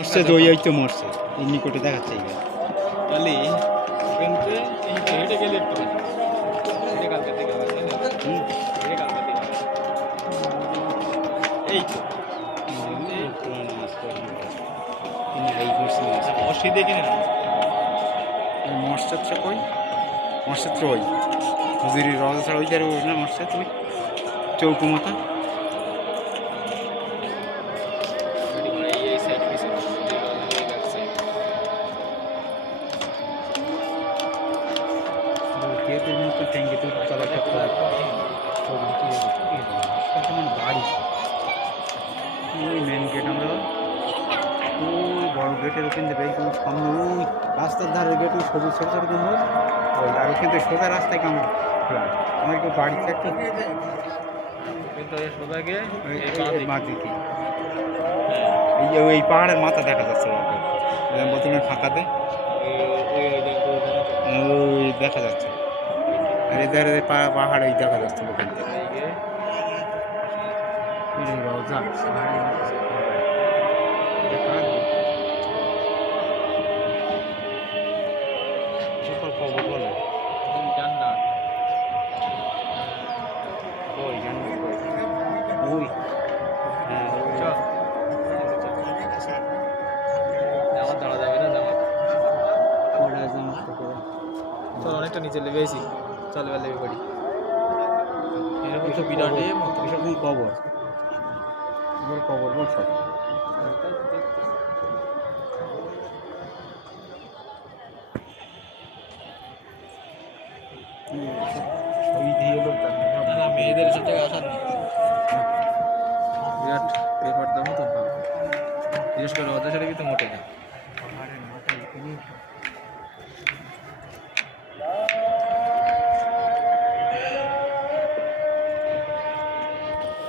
মরছে তো ওই তো মরছে এই নিকটে দেখাচ্ছে এই তাহলে কিন্তু হেঁটে গেলে একটু হেঁটে কালকে থেকে আবার তাই না হেঁটে কালকে থেকে এই তো মসজিদ দেখে না মসজিদটা কই মসজিদটা ওই হুজুরি রওজা ছাড়া ওই যার না মসজিদ ওই চৌকো মতো এই সাইড পিছে গেটের মতো ট্যাঙ্কি তো চলাচল বাড়ি ওই মেন গেট আমরা ওই বড় গেটের ওখান থেকে বের করে সামনে ওই রাস্তার ধারে গেট ওই সবুজ ছোটো ছোটো কুমড়ো ওই আর ওখান থেকে সোজা রাস্তায় কেমন খোলা আমার কেউ বাড়ি থাকতো কিন্তু সোজা গিয়ে মাঝদিকে এই যে ওই পাহাড়ের মাথা দেখা যাচ্ছে প্রথমে ফাঁকাতে ওই দেখা যাচ্ছে আর এদের পাহাড় ওই দেখা যাচ্ছে ওখান থেকে রওজা সকল খবর বলো জান্নাত ওই ওই হ্যাঁ জামাত দাঁড়া যাবে না জামাত ওটা জামাত থেকে চল অনেকটা নিচে লেগে আছি চল এবার লেগে পড়ি এরকম তো বিরাট মতো এসব কবর কবর বল সব ছবি দিয়ে এলো না না মেয়েদের এসব জায়গায় আসার নেই বিরাট পেপার দাম তো ভালো বিশেষ করে অদেশের কিন্তু মোটে না পাহাড়ের মাথায়